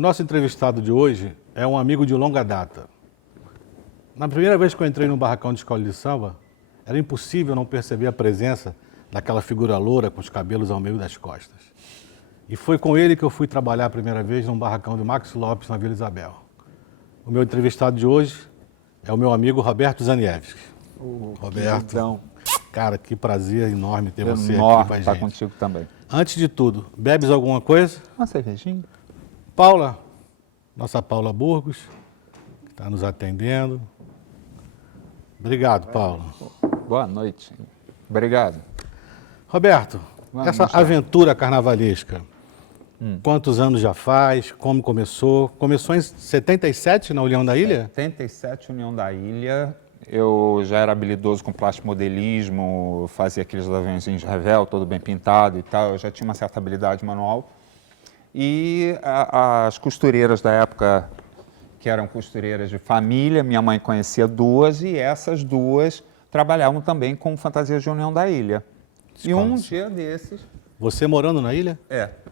nosso entrevistado de hoje é um amigo de longa data. Na primeira vez que eu entrei no barracão de escola de samba, era impossível não perceber a presença daquela figura loura com os cabelos ao meio das costas. E foi com ele que eu fui trabalhar a primeira vez num barracão do Max Lopes, na Vila Isabel. O meu entrevistado de hoje é o meu amigo Roberto Zaniewski. Roberto, cara, que prazer enorme ter você aqui com a gente. Estar contigo também. Antes de tudo, bebes alguma coisa? Uma cervejinha. Paula, nossa Paula Burgos, que está nos atendendo. Obrigado, Paula. Boa noite. Obrigado. Roberto, essa aventura carnavalesca, quantos anos já faz? Como começou? Começou em 77 na União da Ilha? 77, União da Ilha. Eu já era habilidoso com plástico-modelismo, fazia aqueles aviãozinhos de revel, todo bem pintado e tal. Eu já tinha uma certa habilidade manual. E as costureiras da época, que eram costureiras de família, minha mãe conhecia duas, e essas duas trabalhavam também com fantasias de União da Ilha. E um dia desses... Você morando na ilha?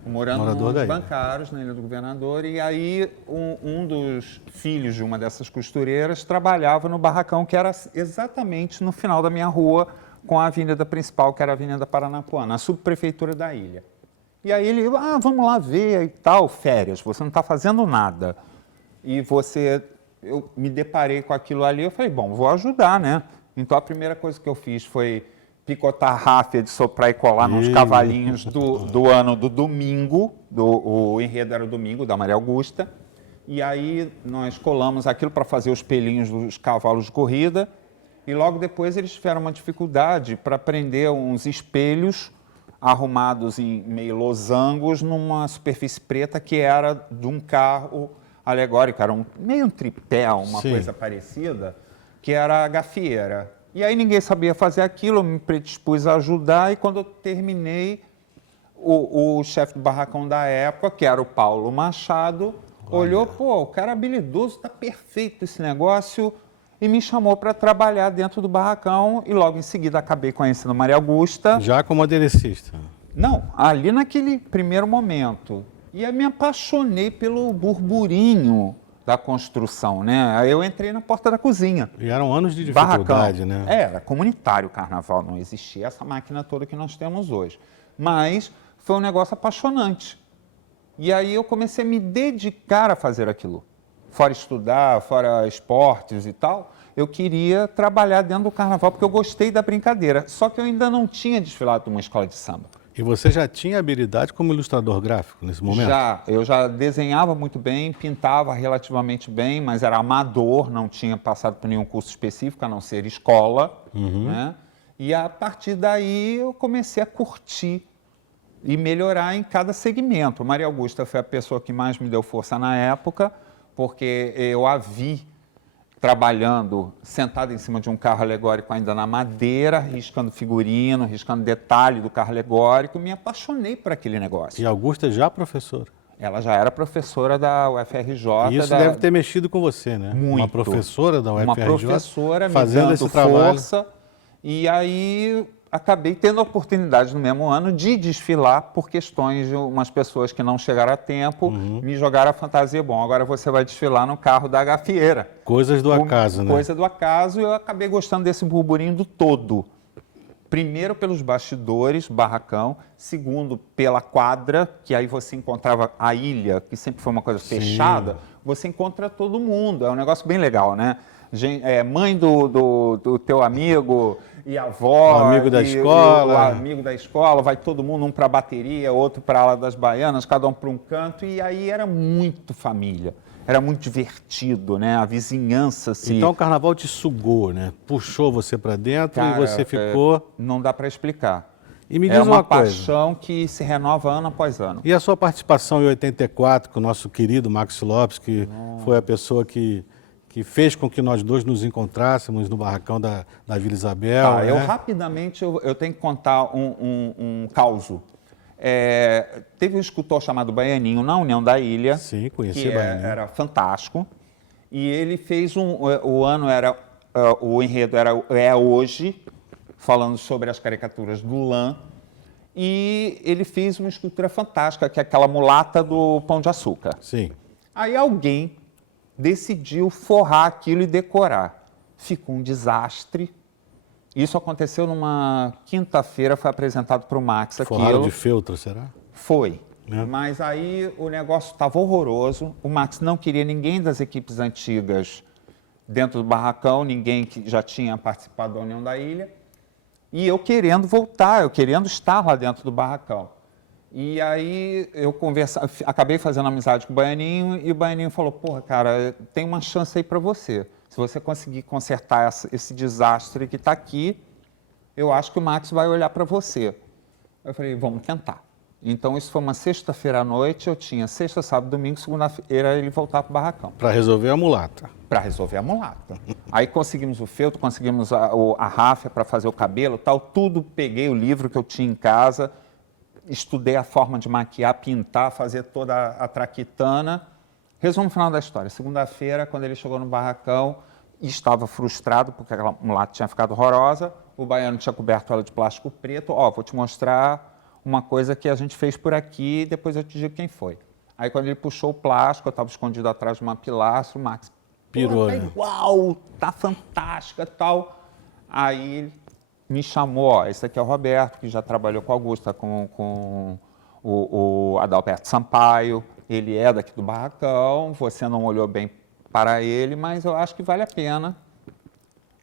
Morando nos Bancários, na Ilha do Governador, e aí um dos filhos de uma dessas costureiras trabalhava no barracão, que era exatamente no final da minha rua, com a avenida principal, que era a Avenida Paranapuã, na subprefeitura da ilha. E aí ele, vamos lá ver e tal, férias, você não está fazendo nada. E eu me deparei com aquilo ali, eu falei, bom, vou ajudar, né? Então a primeira coisa que eu fiz foi picotar ráfia de soprar e colar nos cavalinhos do ano do domingo, o enredo era o domingo, da Maria Augusta, e aí nós colamos aquilo para fazer os pelinhos dos cavalos de corrida, e logo depois eles tiveram uma dificuldade para prender uns espelhos arrumados em meio losangos numa superfície preta que era de um carro alegórico, era meio um tripé, uma coisa parecida, que era a gafieira. E aí ninguém sabia fazer aquilo, eu me predispus a ajudar, e quando eu terminei, o chefe do barracão da época, que era o Paulo Machado, olhou, o cara habilidoso, está perfeito esse negócio, e me chamou para trabalhar dentro do barracão, e logo em seguida acabei conhecendo Maria Augusta. Já como aderecista? Não, ali naquele primeiro momento. E aí me apaixonei pelo burburinho da construção, né? Aí eu entrei na porta da cozinha. E eram anos de dificuldade, barracão, né? Era comunitário o carnaval, não existia essa máquina toda que nós temos hoje. Mas foi um negócio apaixonante. E aí eu comecei a me dedicar a fazer aquilo. Fora estudar, fora esportes e tal, eu queria trabalhar dentro do carnaval porque eu gostei da brincadeira. Só que eu ainda não tinha desfilado numa escola de samba. E você já tinha habilidade como ilustrador gráfico nesse momento? Eu já desenhava muito bem, pintava relativamente bem, mas era amador, não tinha passado por nenhum curso específico, a não ser escola. Né? E a partir daí eu comecei a curtir e melhorar em cada segmento. Maria Augusta foi a pessoa que mais me deu força na época, porque eu a vi trabalhando, sentada em cima de um carro alegórico ainda na madeira, riscando figurino, riscando detalhe do carro alegórico, me apaixonei por aquele negócio. E Augusta já professora? Ela já era professora da UFRJ. E isso deve ter mexido com você, né? Muito. Uma professora da UFRJ uma professora fazendo me esse dando trabalho. força, e aí acabei tendo a oportunidade no mesmo ano de desfilar por questões de umas pessoas que não chegaram a tempo, me jogaram a fantasia, bom, agora você vai desfilar no carro da gafieira. Coisas do acaso, né? Coisa do acaso, e eu acabei gostando desse burburinho do todo. Primeiro pelos bastidores, barracão, segundo pela quadra, que aí você encontrava a ilha, que sempre foi uma coisa fechada, você encontra todo mundo, é um negócio bem legal, né? Mãe do teu amigo e a avó, o amigo da escola. O amigo da escola, vai todo mundo, um para a bateria, outro para a ala das baianas, cada um para um canto, e aí era muito família, era muito divertido, né? A vizinhança se... Então o carnaval te sugou, né? Puxou você para dentro. Cara, e você ficou... Não dá para explicar. E me diz É uma coisa. paixão que se renova ano após ano. E a sua participação em 84 com o nosso querido Max Lopes, que foi a pessoa que fez com que nós dois nos encontrássemos no barracão da Vila Isabel. Tá, né? eu rapidamente eu tenho que contar um causo. Teve um escultor chamado Baianinho na União da Ilha. Sim, conheci que Baianinho. era fantástico. E ele fez o enredo é hoje, falando sobre as caricaturas do Lã. E ele fez uma escultura fantástica, que é aquela mulata do Pão de Açúcar. Sim. Aí alguém decidiu forrar aquilo e decorar. Ficou um desastre. Isso aconteceu numa quinta-feira, foi apresentado para o Max aquilo. Forrado de feltro, será? Foi. É. Mas aí o negócio estava horroroso. O Max não queria ninguém das equipes antigas dentro do barracão, ninguém que já tinha participado da União da Ilha. E eu querendo voltar, eu querendo estar lá dentro do barracão. E aí eu acabei fazendo amizade com o Baianinho e o Baianinho falou, porra, cara, tem uma chance aí para você. Se você conseguir consertar esse desastre que está aqui, eu acho que o Max vai olhar para você. Eu falei, vamos tentar. Então, isso foi uma sexta-feira à noite, eu tinha sexta, sábado, domingo, segunda-feira ele voltar para o barracão. Para resolver a mulata. Para resolver a mulata. Aí conseguimos o feltro, conseguimos a ráfia para fazer o cabelo, tal, tudo. Peguei o livro que eu tinha em casa, estudei a forma de maquiar, pintar, fazer toda a traquitana. Resumo final da história. Segunda-feira, quando ele chegou no barracão, estava frustrado porque aquela mulata tinha ficado horrorosa, o baiano tinha coberto ela de plástico preto. Ó, vou te mostrar uma coisa que a gente fez por aqui, depois eu te digo quem foi. Aí quando ele puxou o plástico, eu estava escondido atrás de uma pilastra, o Max pirou, tá igual, tá fantástica, tal. Aí ele me chamou, ó, esse aqui é o Roberto, que já trabalhou com a Augusta, com o Adalberto Sampaio, ele é daqui do barracão, você não olhou bem para ele, mas eu acho que vale a pena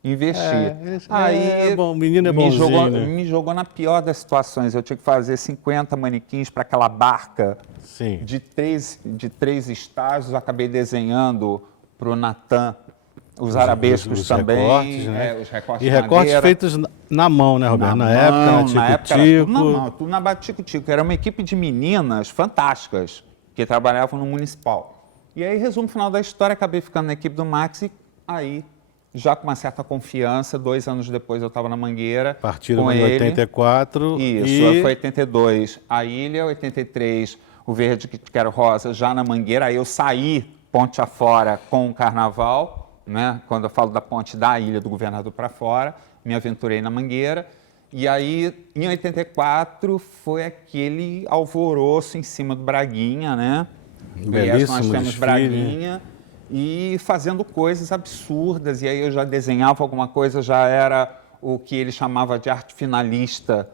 investir. Aí, bom, o menino é bonzinho, me jogou na pior das situações. Eu tinha que fazer 50 manequins para aquela barca. Sim. De três estágios. Eu acabei desenhando para o Natan os arabescos os também. Recortes, né? Os recortes e de recortes madeira. feitos na mão, né, Roberto? Na época, na Tico-Tico. época era tudo na mão, tudo na Batico-Tico. Era uma equipe de meninas fantásticas que trabalhavam no Municipal. E aí, resumo final da história, acabei ficando na equipe do Max e aí, já com uma certa confiança, 2 anos depois eu estava na Mangueira. Partiram com em ele. 84. Isso, foi 82 a Ilha, 83 o Verde que Quero Rosa, já na Mangueira. Aí eu saí ponte afora com o Carnaval, né? Quando eu falo da ponte da Ilha do Governador para fora, me aventurei na Mangueira. E aí, em 84, foi aquele alvoroço em cima do Braguinha, né? Belíssimo nós temos desfile. Braguinha e fazendo coisas absurdas. E aí eu já desenhava alguma coisa, já era o que ele chamava de arte finalista,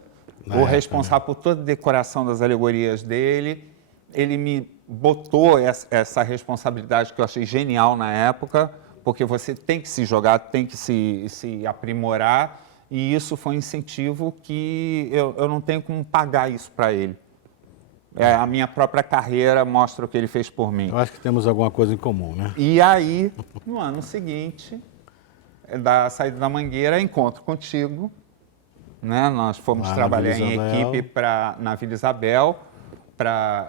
o responsável por toda a decoração das alegorias dele. Ele me botou essa responsabilidade que eu achei genial na época, porque você tem que se jogar, tem que se aprimorar. E isso foi um incentivo que eu não tenho como pagar isso para ele. A minha própria carreira mostra o que ele fez por mim. Eu acho que temos alguma coisa em comum, né? E aí, no ano seguinte, da saída da Mangueira, encontro contigo. Né? Nós fomos trabalhar em equipe na Vila Isabel.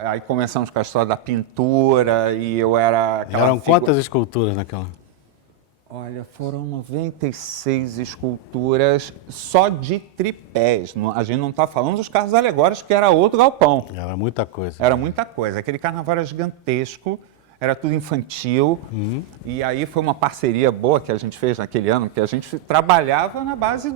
Aí começamos com a história da pintura e eu era... Eram quantas esculturas naquela? Olha, foram 96 esculturas só de tripés. A gente não está falando dos carros alegóricos, que era outro galpão. Era muita coisa. Era muita coisa. Aquele carnaval era gigantesco, era tudo infantil. E aí foi uma parceria boa que a gente fez naquele ano, porque a gente trabalhava na base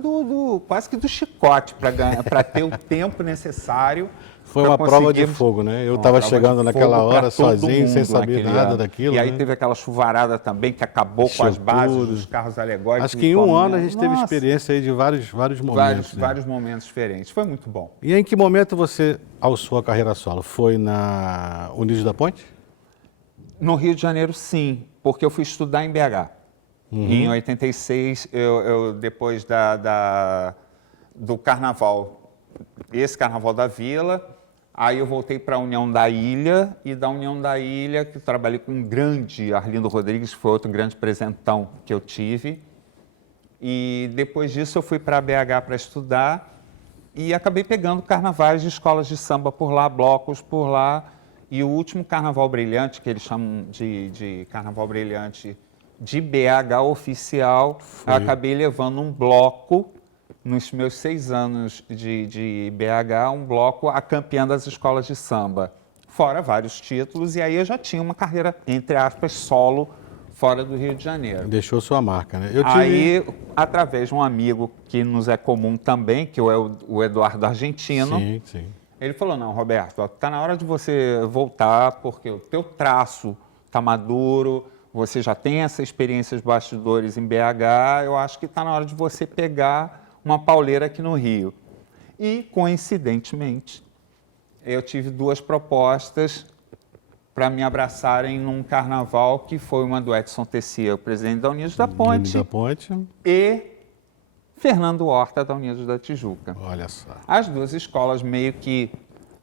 quase que do chicote, para ter o tempo necessário. Foi uma prova de fogo, né? Eu estava chegando naquela hora sozinho, sem saber nada daquilo. E aí teve aquela chuvarada também que acabou com as bases dos carros alegóricos. Acho que em um ano a gente teve experiência aí de vários momentos. Vários momentos diferentes. Foi muito bom. E em que momento você alçou a carreira solo? Foi na Unidos da Ponte? No Rio de Janeiro, sim, porque eu fui estudar em BH. Em 86, depois do carnaval, esse carnaval da Vila, aí eu voltei para a União da Ilha, e da União da Ilha, que eu trabalhei com um grande Arlindo Rodrigues, que foi outro grande presentão que eu tive. E depois disso eu fui para a BH para estudar e acabei pegando carnavais de escolas de samba por lá, blocos por lá. E o último Carnaval Brilhante, que eles chamam de Carnaval Brilhante de BH oficial, eu acabei levando um bloco, nos meus 6 anos de BH, um bloco a campeã das escolas de samba. Fora vários títulos, e aí eu já tinha uma carreira, entre aspas, solo, fora do Rio de Janeiro. Deixou sua marca, né? Aí, através de um amigo que nos é comum também, que é o Eduardo Argentino, sim. Ele falou, não, Roberto, está na hora de você voltar, porque o teu traço está maduro, você já tem essa experiência de bastidores em BH, eu acho que está na hora de você pegar uma pauleira aqui no Rio. E, coincidentemente, eu tive 2 propostas para me abraçarem num carnaval, que foi uma do Edson Tessia, o presidente da Unidos da Ponte, e Fernando Horta, da Unidos da Tijuca. Olha só. As 2 escolas meio que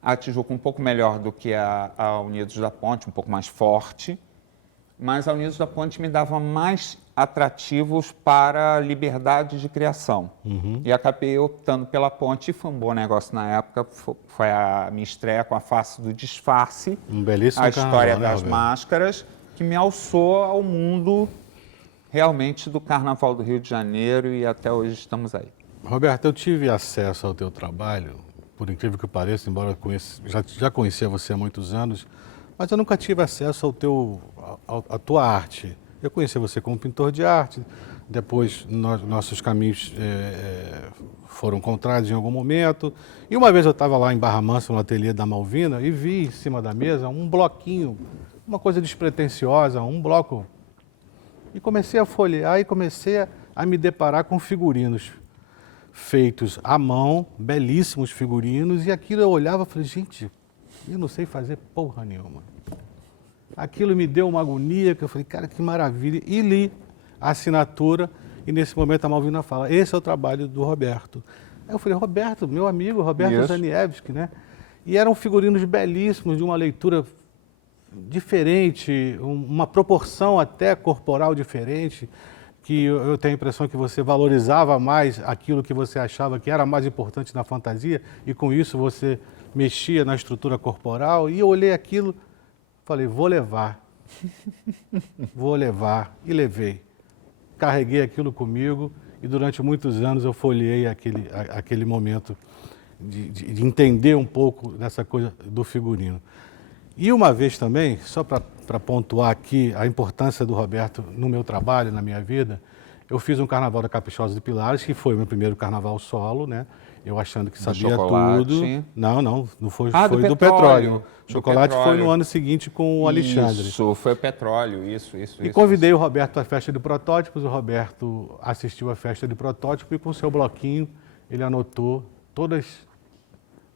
a Tijuca um pouco melhor do que a Unidos da Ponte, um pouco mais forte, mas a Unidos da Ponte me dava mais atrativos para liberdade de criação. E acabei optando pela Ponte, e foi um bom negócio na época, foi a minha estreia com a Face do Disfarce, Um belíssimo a história carnaval, né, das Roberto? máscaras, que me alçou ao mundo realmente do Carnaval do Rio de Janeiro, e até hoje estamos aí. Roberto, eu tive acesso ao teu trabalho, por incrível que pareça, embora eu já conhecia você há muitos anos, mas eu nunca tive acesso à tua arte. Eu conheci você como pintor de arte, depois nossos caminhos foram contrários em algum momento, e uma vez eu estava lá em Barra Mansa, no ateliê da Malvina, e vi em cima da mesa um bloquinho, uma coisa despretensiosa, um bloco, e comecei a folhear e comecei a me deparar com figurinos feitos à mão, belíssimos figurinos, e aquilo eu olhava e falei, gente, eu não sei fazer porra nenhuma. Aquilo me deu uma agonia, que eu falei, cara, que maravilha, e li a assinatura, e nesse momento a Malvina fala, esse é o trabalho do Roberto. Aí eu falei, Roberto, meu amigo, Roberto Zaniewski, né? E eram figurinos belíssimos, de uma leitura diferente, uma proporção até corporal diferente, que eu tenho a impressão que você valorizava mais aquilo que você achava que era mais importante na fantasia, e com isso você mexia na estrutura corporal, e eu olhei aquilo, falei, vou levar, e levei. Carreguei aquilo comigo, e durante muitos anos eu folheei aquele momento de entender um pouco dessa coisa do figurino. E uma vez também, só para pontuar aqui a importância do Roberto no meu trabalho, na minha vida, eu fiz um carnaval da Caprichosa de Pilares, que foi o meu primeiro carnaval solo, né? Eu achando que sabia tudo. Não foi, foi do petróleo. Chocolate foi no ano seguinte com o Alexandre. Isso, foi o petróleo, isso. E convidei o Roberto à festa de protótipos, o Roberto assistiu à festa de protótipo e com seu bloquinho ele anotou todas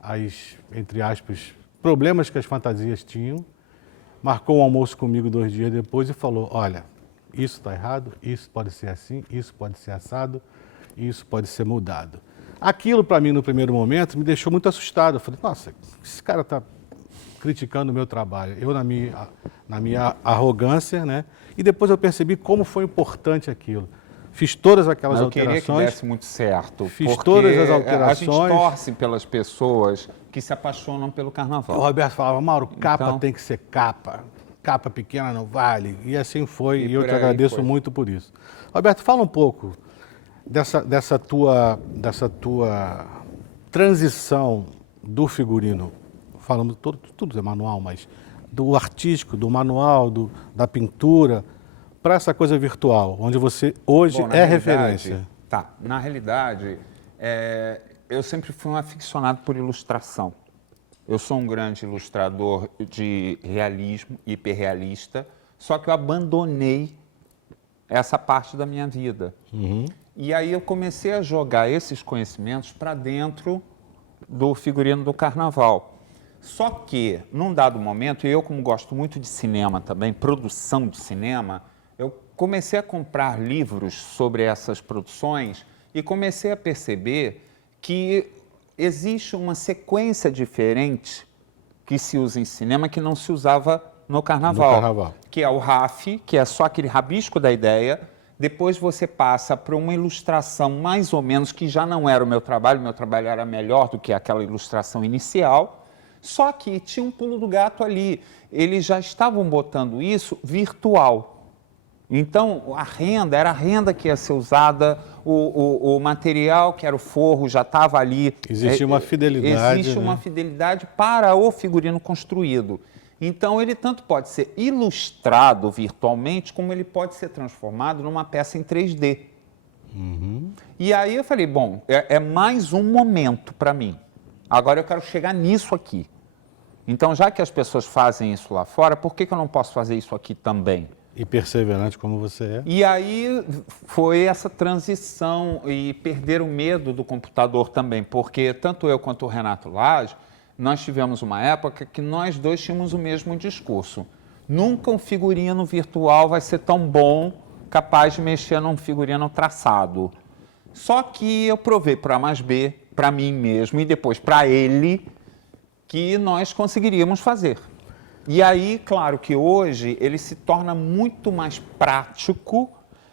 as, entre aspas, problemas que as fantasias tinham, marcou um almoço comigo 2 dias depois e falou, olha, isso está errado, isso pode ser assim, isso pode ser assado, isso pode ser mudado. Aquilo, para mim, no primeiro momento, me deixou muito assustado. Eu falei, nossa, esse cara está criticando o meu trabalho. Eu, na minha arrogância, né? E depois eu percebi como foi importante aquilo. Fiz todas aquelas alterações. Eu queria que desse muito certo. Fiz todas as alterações. A gente torce pelas pessoas que se apaixonam pelo carnaval. O Roberto falava, Mauro, capa tem que ser capa. Capa pequena não vale. E assim foi, e eu te agradeço muito por isso. Roberto, fala um pouco dessa tua transição do figurino. Falamos tudo é manual, mas do artístico, do manual, da pintura, para essa coisa virtual, onde você hoje é referência. Tá, na realidade, eu sempre fui um aficionado por ilustração. Eu sou um grande ilustrador de realismo, hiperrealista, só que eu abandonei essa parte da minha vida. E aí eu comecei a jogar esses conhecimentos para dentro do figurino do carnaval. Só que, num dado momento, eu como gosto muito de cinema também, produção de cinema, eu comecei a comprar livros sobre essas produções e comecei a perceber que existe uma sequência diferente que se usa em cinema que não se usava no carnaval. Que é o RAF, que é só aquele rabisco da ideia. Depois você passa para uma ilustração mais ou menos, que já não era o meu trabalho era melhor do que aquela ilustração inicial, só que tinha um pulo do gato ali. Eles já estavam botando isso virtual. Então, era a renda que ia ser usada, o material que era o forro já estava ali. Existia uma fidelidade. Existe uma fidelidade para o figurino construído. Então, ele tanto pode ser ilustrado virtualmente, como ele pode ser transformado numa peça em 3D. E aí eu falei, bom, é mais um momento para mim. Agora eu quero chegar nisso aqui. Então, já que as pessoas fazem isso lá fora, por que eu não posso fazer isso aqui também? E perseverante como você é. E aí foi essa transição e perder o medo do computador também, porque tanto eu quanto o Renato Lage, nós tivemos uma época que nós dois tínhamos o mesmo discurso. Nunca um figurino virtual vai ser tão bom, capaz de mexer num figurino traçado. Só que eu provei para A mais B, para mim mesmo e depois para ele, que nós conseguiríamos fazer. E aí, claro que hoje ele se torna muito mais prático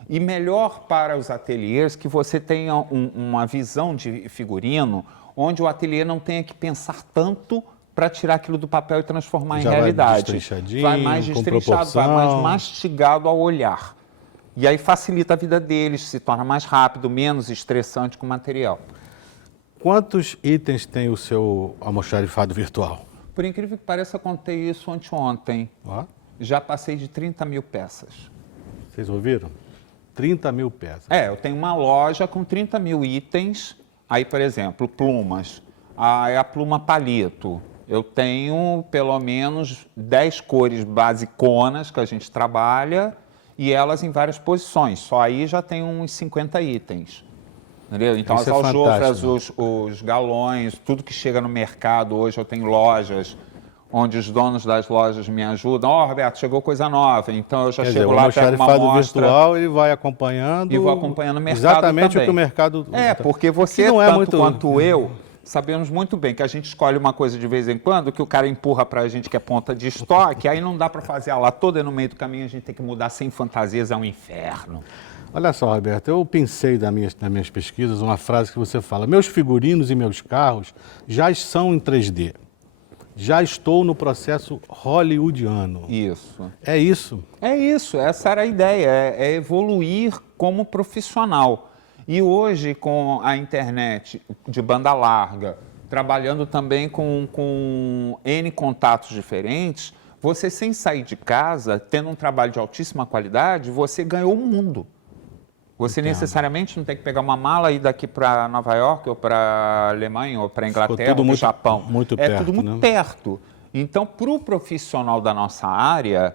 e melhor para os ateliês que você tenha uma visão de figurino onde o ateliê não tenha que pensar tanto para tirar aquilo do papel e transformar Já em realidade. Vai mais com destrinchado, vai mais mastigado ao olhar. E aí facilita a vida deles, se torna mais rápido, menos estressante com o material. Quantos itens tem o seu almoxarifado virtual? Por incrível que pareça, eu contei isso anteontem. Já passei de 30 mil peças. Vocês ouviram? 30 mil peças. Eu tenho uma loja com 30 mil itens. Aí, por exemplo, plumas. A pluma palito. Eu tenho pelo menos 10 cores basiconas que a gente trabalha e elas em várias posições. Só aí já tem uns 50 itens. Entendeu? Então, as aljofras, os galões, tudo que chega no mercado. Hoje eu tenho lojas onde os donos das lojas me ajudam. Roberto, chegou coisa nova. Então, eu já chego lá, pego uma amostra. Virtual, ele vai acompanhando... E vou acompanhando o mercado exatamente também. O que o mercado... Porque você, não é tanto muito... quanto eu, sabemos muito bem que a gente escolhe uma coisa de vez em quando, que o cara empurra para a gente que é ponta de estoque, aí não dá para fazer ela toda e no meio do caminho a gente tem que mudar sem fantasias, é um inferno. Olha só, Roberto, eu pensei nas minhas pesquisas uma frase que você fala: meus figurinos e meus carros já são em 3D. Já estou no processo hollywoodiano. Isso. É isso? É isso, essa era a ideia, é evoluir como profissional. E hoje, com a internet de banda larga, trabalhando também com N contatos diferentes, você, sem sair de casa, tendo um trabalho de altíssima qualidade, você ganhou o mundo. Você necessariamente não tem que pegar uma mala e ir daqui para Nova York, ou para a Alemanha, ou para a Inglaterra, ou para o Japão. Muito perto, tudo muito perto. Então, para o profissional da nossa área,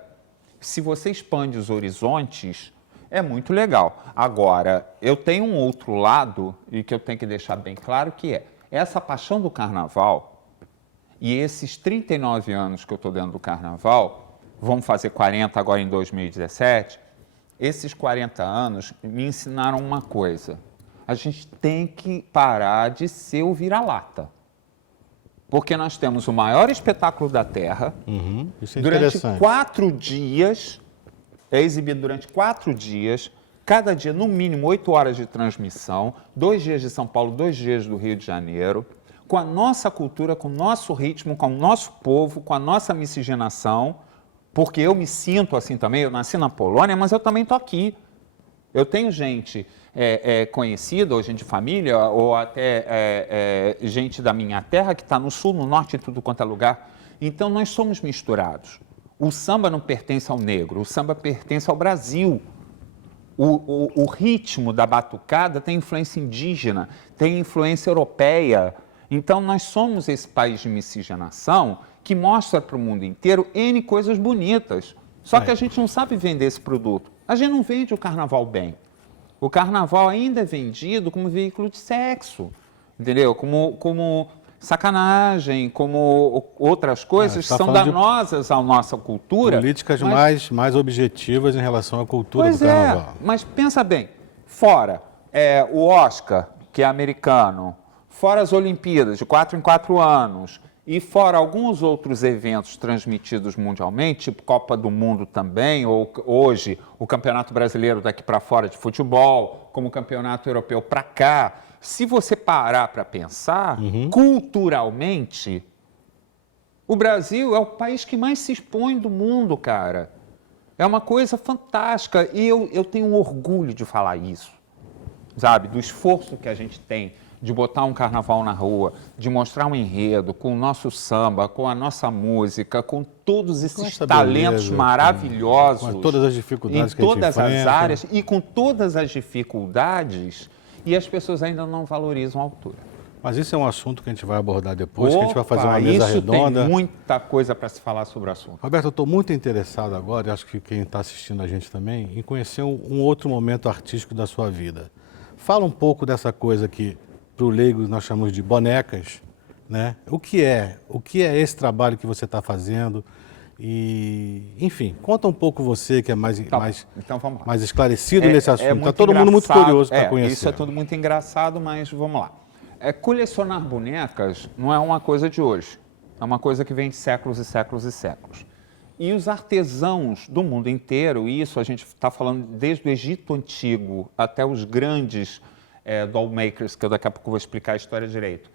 se você expande os horizontes, é muito legal. Agora, eu tenho um outro lado, e que eu tenho que deixar bem claro, que é essa paixão do carnaval, e esses 39 anos que eu estou dentro do carnaval, vamos fazer 40 agora em 2017, esses 40 anos me ensinaram uma coisa: a gente tem que parar de ser o vira-lata. Porque nós temos o maior espetáculo da Terra, isso é durante 4 dias, é exibido durante 4 dias, cada dia no mínimo 8 horas de transmissão, 2 dias de São Paulo, 2 dias do Rio de Janeiro, com a nossa cultura, com o nosso ritmo, com o nosso povo, com a nossa miscigenação. Porque eu me sinto assim também, eu nasci na Polônia, mas eu também estou aqui. Eu tenho gente conhecida, ou gente de família, ou até gente da minha terra que está no sul, no norte, em tudo quanto é lugar. Então, nós somos misturados. O samba não pertence ao negro, o samba pertence ao Brasil. O ritmo da batucada tem influência indígena, tem influência europeia. Então, nós somos esse país de miscigenação que mostra para o mundo inteiro N coisas bonitas. Só que a gente não sabe vender esse produto. A gente não vende o carnaval bem. O carnaval ainda é vendido como veículo de sexo, entendeu? Como sacanagem, como outras coisas que são danosas à nossa cultura. Políticas mais objetivas em relação à cultura do carnaval. Mas pensa bem, fora o Oscar, que é americano, fora as Olimpíadas, de 4 em 4 anos, e fora alguns outros eventos transmitidos mundialmente, tipo Copa do Mundo também, ou hoje o Campeonato Brasileiro daqui para fora de futebol, como o Campeonato Europeu para cá, se você parar para pensar, culturalmente, o Brasil é o país que mais se expõe do mundo, cara. É uma coisa fantástica e eu tenho orgulho de falar isso, sabe? Do esforço que a gente tem de botar um carnaval na rua, de mostrar um enredo com o nosso samba, com a nossa música, com todos esses talentos maravilhosos. Com todas as dificuldades que a gente enfrenta. Em todas as áreas e com todas as dificuldades, e as pessoas ainda não valorizam a altura. Mas isso é um assunto que a gente vai abordar depois, que a gente vai fazer uma mesa isso redonda. Tem muita coisa para se falar sobre o assunto. Roberto, eu estou muito interessado agora, e acho que quem está assistindo a gente também, em conhecer um outro momento artístico da sua vida. Fala um pouco dessa coisa que, para o leigo, nós chamamos de bonecas, né? O que é esse trabalho que você está fazendo? E, enfim, conta um pouco você, que é mais esclarecido nesse assunto. Está todo mundo muito curioso para conhecer. Isso é tudo muito engraçado, mas vamos lá. Colecionar bonecas não é uma coisa de hoje. É uma coisa que vem de séculos e séculos e séculos. E os artesãos do mundo inteiro, isso a gente está falando desde o Egito Antigo até os grandes doll makers, que eu daqui a pouco vou explicar a história direito,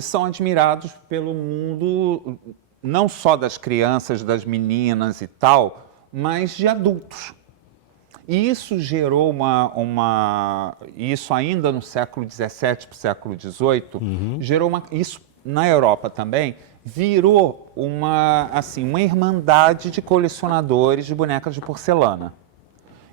são admirados pelo mundo, não só das crianças, das meninas e tal, mas de adultos. E isso gerou isso ainda no século XVII para o século XVIII, isso na Europa também, virou uma irmandade de colecionadores de bonecas de porcelana.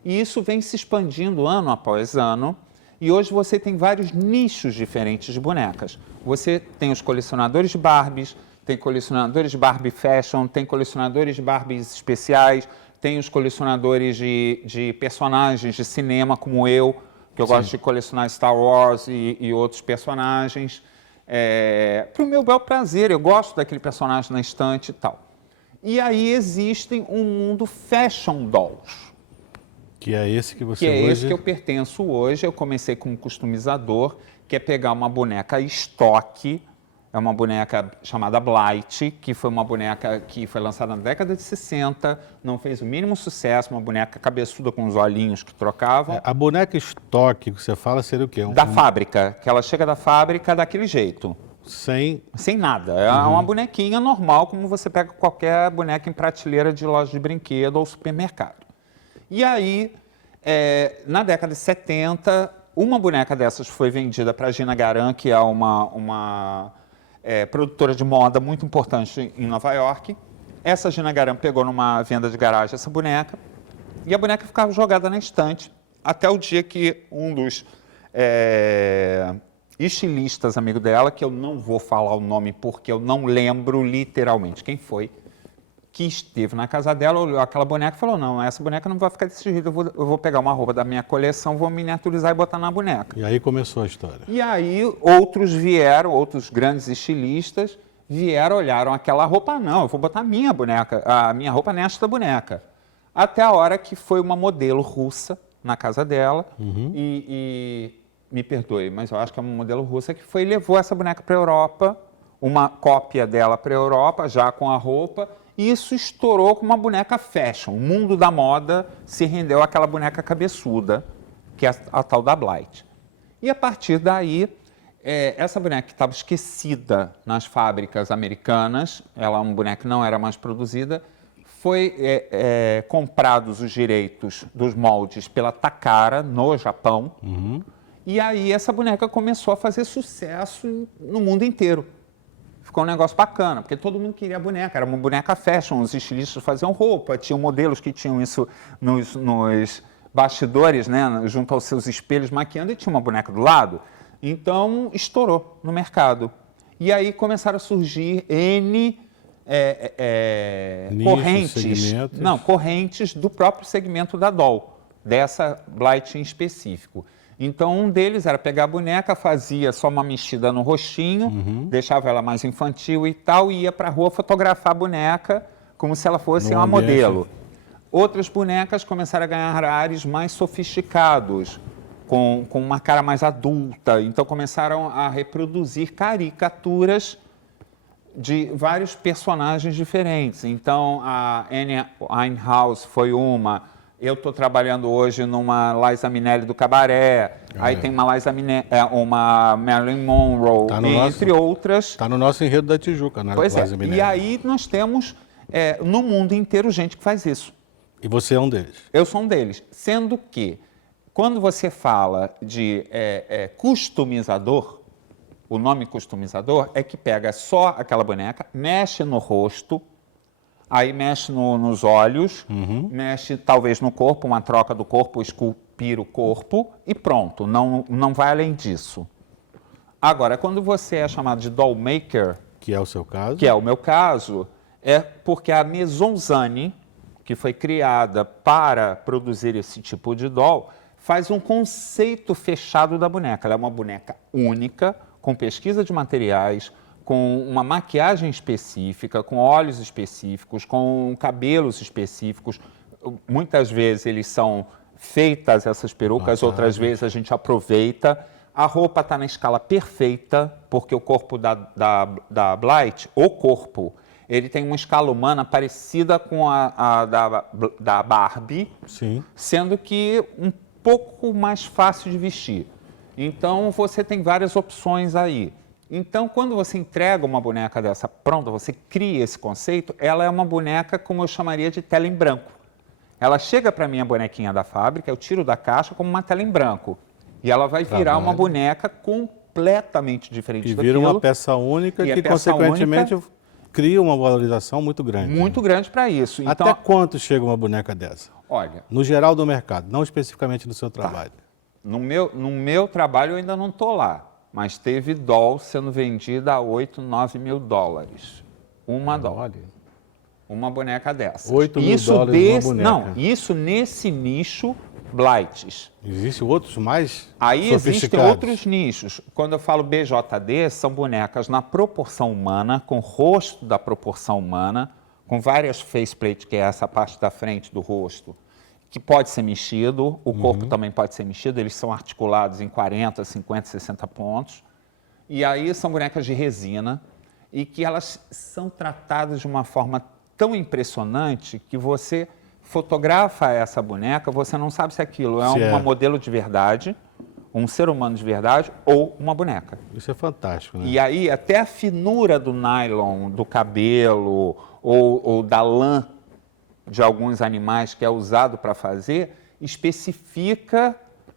E isso vem se expandindo ano após ano, e hoje você tem vários nichos diferentes de bonecas. Você tem os colecionadores de Barbies, tem colecionadores de Barbie Fashion, tem colecionadores de Barbies especiais, tem os colecionadores de personagens de cinema, como eu, que eu gosto de colecionar Star Wars e outros personagens. Para o meu bel prazer, eu gosto daquele personagem na estante e tal. E aí existem um mundo fashion dolls. Que é esse que você hoje... esse que eu pertenço hoje. Eu comecei como customizador, que é pegar uma boneca estoque. É uma boneca chamada Blight, que foi uma boneca que foi lançada na década de 60, não fez o mínimo sucesso, uma boneca cabeçuda com os olhinhos que trocavam. A boneca estoque que você fala seria o quê? Da fábrica, que ela chega da fábrica daquele jeito. Sem nada. É uma bonequinha normal, como você pega qualquer boneca em prateleira de loja de brinquedo ou supermercado. E aí, na década de 70, uma boneca dessas foi vendida para a Gina Garan, que é uma produtora de moda muito importante em Nova York. Essa Gina Garan pegou numa venda de garagem essa boneca e a boneca ficava jogada na estante até o dia que um dos estilistas, amigo dela, que eu não vou falar o nome porque eu não lembro literalmente quem foi, que esteve na casa dela, olhou aquela boneca e falou, não, essa boneca não vai ficar desse jeito, eu vou pegar uma roupa da minha coleção, vou miniaturizar e botar na boneca. E aí começou a história. E aí outros grandes estilistas vieram, olharam aquela roupa, não, eu vou botar a minha roupa nesta boneca. Até a hora que foi uma modelo russa na casa dela, e me perdoe, mas eu acho que é uma modelo russa que levou essa boneca para a Europa, uma cópia dela para a Europa, já com a roupa. E isso estourou com uma boneca fashion. O mundo da moda se rendeu àquela boneca cabeçuda, que é a tal da Blight. E a partir daí, essa boneca que estava esquecida nas fábricas americanas, ela é uma boneca que não era mais produzida, foi comprados os direitos dos moldes pela Takara, no Japão. E aí essa boneca começou a fazer sucesso no mundo inteiro. Ficou um negócio bacana, porque todo mundo queria a boneca. Era uma boneca fashion, os estilistas faziam roupa, tinham modelos que tinham isso nos bastidores, né, junto aos seus espelhos maquiando, e tinha uma boneca do lado. Então, estourou no mercado. E aí começaram a surgir correntes do próprio segmento da doll, dessa Blight em específico. Então, um deles era pegar a boneca, fazia só uma mexida no rostinho, deixava ela mais infantil e tal, e ia para a rua fotografar a boneca como se ela fosse uma modelo. Outras bonecas começaram a ganhar ares mais sofisticados, com uma cara mais adulta. Então, começaram a reproduzir caricaturas de vários personagens diferentes. Então, a Anya Winehouse foi uma... Eu estou trabalhando hoje numa Liza Minnelli do Cabaré, aí tem uma Marilyn Monroe, entre outras. Está no nosso enredo da Tijuca, né? Pois é, e aí nós temos no mundo inteiro gente que faz isso. E você é um deles? Eu sou um deles, sendo que quando você fala de customizador, o nome customizador é que pega só aquela boneca, mexe no rosto, aí mexe nos olhos, mexe talvez no corpo, uma troca do corpo, esculpir o corpo e pronto, não vai além disso. Agora, quando você é chamado de doll maker, Que é o seu caso. que é o meu caso, é porque a Maison Zane, que foi criada para produzir esse tipo de doll, faz um conceito fechado da boneca. Ela é uma boneca única, com pesquisa de materiais, com uma maquiagem específica, com olhos específicos, com cabelos específicos. Muitas vezes eles são feitas, essas perucas, outras vezes a gente aproveita. A roupa está na escala perfeita, porque o corpo da Blight, o corpo, ele tem uma escala humana parecida com a da Barbie, Sim. sendo que um pouco mais fácil de vestir. Então, você tem várias opções aí. Então, quando você entrega uma boneca dessa pronta, você cria esse conceito, ela é uma boneca, como eu chamaria, de tela em branco. Ela chega para mim, a bonequinha da fábrica, eu tiro da caixa como uma tela em branco. E ela vai virar uma boneca completamente diferente E daquilo. vira uma peça única que, consequentemente, cria uma valorização muito grande. Muito grande para isso. Então, Até quanto chega uma boneca dessa? olha, No geral do mercado, não especificamente no seu trabalho. no meu trabalho eu ainda não estou lá, mas teve doll sendo vendida a 8, 9 mil dólares. Uma doll. Olha. Uma boneca dessas. 8 mil dólares uma boneca. Não, isso nesse nicho Blights. Existem outros mais Aí existem sofisticados. outros nichos. Quando eu falo BJD, são bonecas na proporção humana, com rosto da proporção humana, com várias faceplates, que é essa parte da frente do rosto, que pode ser mexido, o corpo também pode ser mexido, eles são articulados em 40, 50, 60 pontos. E aí são bonecas de resina e que elas são tratadas de uma forma tão impressionante que você fotografa essa boneca, você não sabe se aquilo é uma modelo de verdade, um ser humano de verdade ou uma boneca. Isso é fantástico, né? E aí até a finura do nylon, do cabelo ou da lã de alguns animais que é usado para fazer, especifica,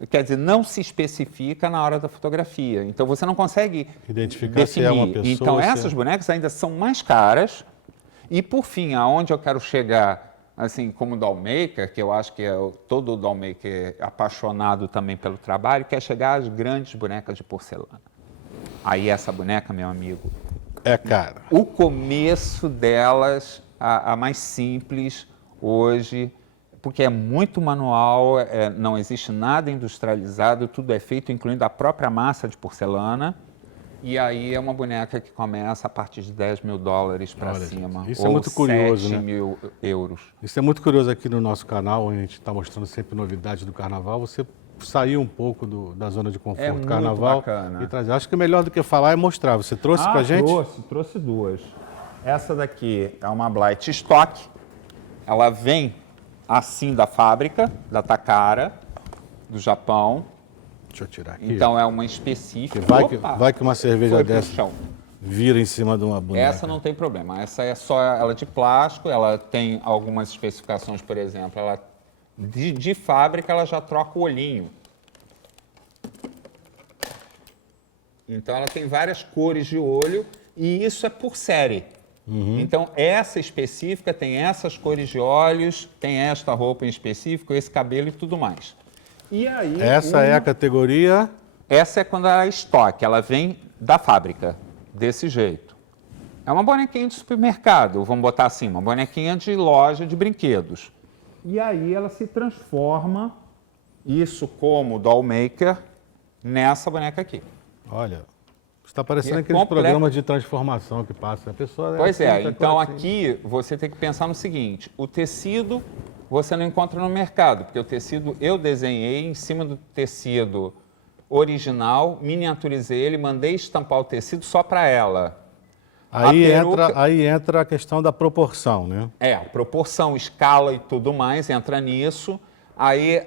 quer dizer, não se especifica na hora da fotografia. Então você não consegue identificar definir. se é uma pessoa. Então essas bonecas ainda são mais caras. E por fim, aonde eu quero chegar, assim, como dollmaker, que eu acho que todo dollmaker é apaixonado também pelo trabalho, quer chegar às grandes bonecas de porcelana. Aí essa boneca, meu amigo, É cara. o começo delas, a mais simples hoje, porque é muito manual, não existe nada industrializado, tudo é feito, incluindo a própria massa de porcelana. E aí é uma boneca que começa a partir de 10 mil dólares para cima. Isso é muito curioso, 7 né? mil euros. Isso é muito curioso aqui no nosso canal, onde a gente está mostrando sempre novidades do carnaval. Você saiu um pouco da zona de conforto do muito carnaval bacana. e trazer. Acho que melhor do que falar é mostrar. Você trouxe pra gente? Trouxe duas. Essa daqui é uma Blight Stock. Ela vem assim da fábrica, da Takara, do Japão. Deixa eu tirar aqui. Então é uma específica. Vai que uma cerveja foi pro dessa chão. vira em cima de uma boneca. Essa não tem problema. Essa é só ela de plástico, ela tem algumas especificações, por exemplo, ela de fábrica ela já troca o olhinho. Então ela tem várias cores de olho e isso é por série. Então essa específica tem essas cores de olhos, tem esta roupa em específico, esse cabelo e tudo mais. E aí Essa é a categoria. Essa é quando ela é estoque, ela vem da fábrica, desse jeito. É uma bonequinha de supermercado, vamos botar assim, uma bonequinha de loja de brinquedos. E aí ela se transforma, isso como doll maker, nessa boneca aqui. Olha, está parecendo E é aqueles completo. programas de transformação que passa. A pessoa Pois é, assim, então assim. aqui você tem que pensar no seguinte, o tecido você não encontra no mercado, porque o tecido eu desenhei em cima do tecido original, miniaturizei ele, mandei estampar o tecido só para ela. Aí entra a questão da proporção, né? Proporção, escala e tudo mais entra nisso. Aí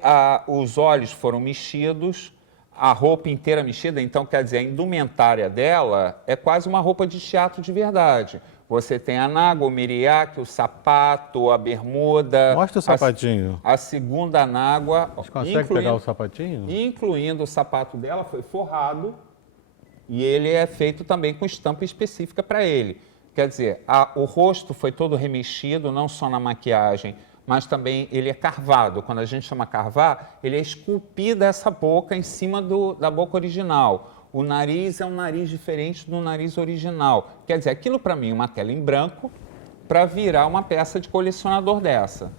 os olhos foram mexidos, a roupa inteira mexida, então quer dizer, a indumentária dela é quase uma roupa de teatro de verdade. Você tem a nágua, o miriaque, o sapato, a bermuda. Mostra o sapatinho. A segunda nágua. Você consegue pegar o sapatinho? Incluindo o sapato dela, foi forrado. E ele é feito também com estampa específica para ele. Quer dizer, o rosto foi todo remexido, não só na maquiagem, mas também ele é carvado. Quando a gente chama carvar, ele é esculpida essa boca em cima da boca original. O nariz é um nariz diferente do nariz original. Quer dizer, aquilo para mim é uma tela em branco para virar uma peça de colecionador dessa.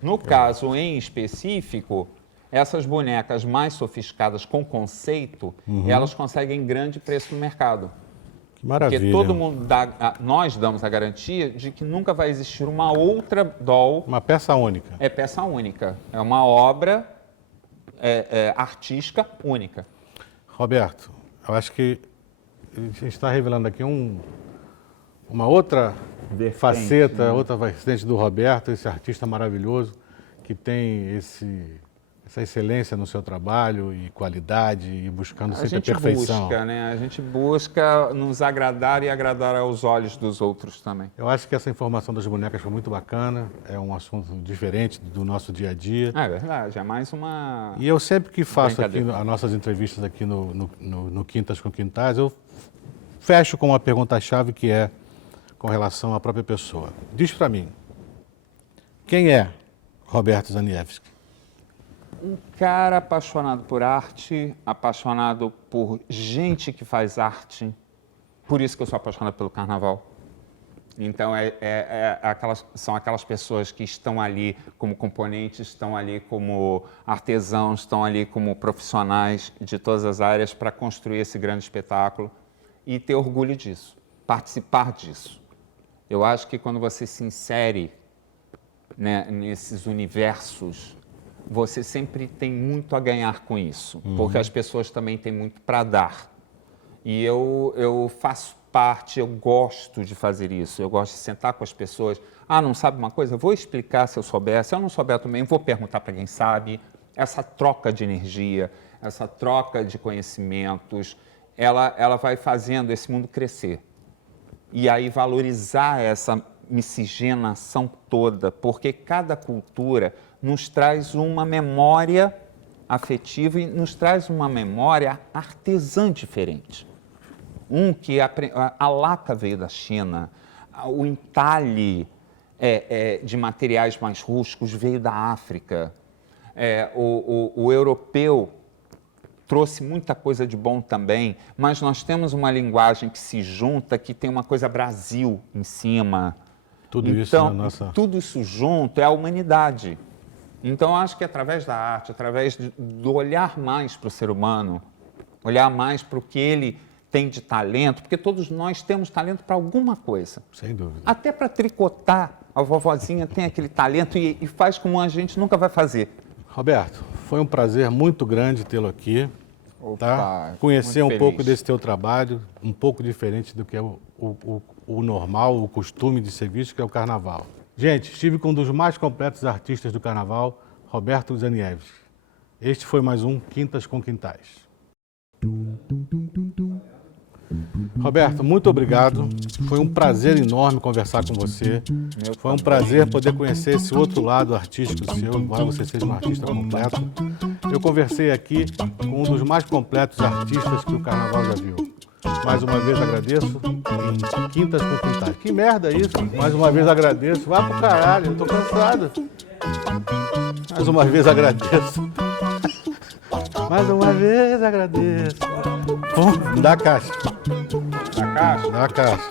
No caso em específico, essas bonecas mais sofisticadas com conceito, elas conseguem grande preço no mercado. Que maravilha. Porque todo mundo nós damos a garantia de que nunca vai existir uma outra doll. Uma peça única. É peça única. É uma obra artística única. Roberto, eu acho que a gente está revelando aqui uma outra faceta, né? outra vertente do Roberto, esse artista maravilhoso que tem essa excelência no seu trabalho e qualidade e buscando sempre a perfeição. A gente busca nos agradar e agradar aos olhos dos outros também. Eu acho que essa informação das bonecas foi muito bacana, é um assunto diferente do nosso dia a dia. É verdade, é mais uma... E eu sempre que faço aqui as nossas entrevistas aqui no Quintas com Quintais, eu fecho com uma pergunta-chave que é com relação à própria pessoa. Diz para mim, quem é Roberto Zaniewski? Um cara apaixonado por arte, apaixonado por gente que faz arte. Por isso que eu sou apaixonado pelo carnaval. Então, são aquelas pessoas que estão ali como componentes, estão ali como artesãos, estão ali como profissionais de todas as áreas para construir esse grande espetáculo e ter orgulho disso, participar disso. Eu acho que quando você se insere, né, nesses universos, você sempre tem muito a ganhar com isso, porque as pessoas também têm muito para dar. E eu faço parte, eu gosto de fazer isso, eu gosto de sentar com as pessoas. Ah, não sabe uma coisa? Eu vou explicar se eu souber. Se eu não souber também, vou perguntar para quem sabe. Essa troca de energia, essa troca de conhecimentos, ela vai fazendo esse mundo crescer. E aí valorizar essa miscigenação toda, porque cada cultura nos traz uma memória afetiva e nos traz uma memória artesã diferente. Que a laca veio da China, o entalhe de materiais mais rústicos veio da África, o europeu trouxe muita coisa de bom também, mas nós temos uma linguagem que se junta, que tem uma coisa Brasil em cima. Tudo isso junto é a humanidade. Então, eu acho que através da arte, através do olhar mais para o ser humano, olhar mais para o que ele tem de talento, porque todos nós temos talento para alguma coisa. Sem dúvida. Até para tricotar, a vovozinha tem aquele talento e faz como a gente nunca vai fazer. Roberto, foi um prazer muito grande tê-lo aqui. Tá? Conhecer um pouco desse teu trabalho, um pouco diferente do que é o normal, o costume de ser visto, que é o carnaval. Gente, estive com um dos mais completos artistas do carnaval, Roberto Zaniewski. Este foi mais um Quintas com Quintais. Roberto, muito obrigado. Foi um prazer enorme conversar com você. Foi um prazer poder conhecer esse outro lado artístico seu, embora você seja um artista completo. Eu conversei aqui com um dos mais completos artistas que o carnaval já viu. Mais uma vez agradeço em Quintas com Quintais. Que merda é isso? Mais uma vez agradeço. Vai pro caralho, eu tô cansado. Mais uma vez agradeço. Mais uma vez agradeço. Dá a caixa. Da caixa? Dá a caixa.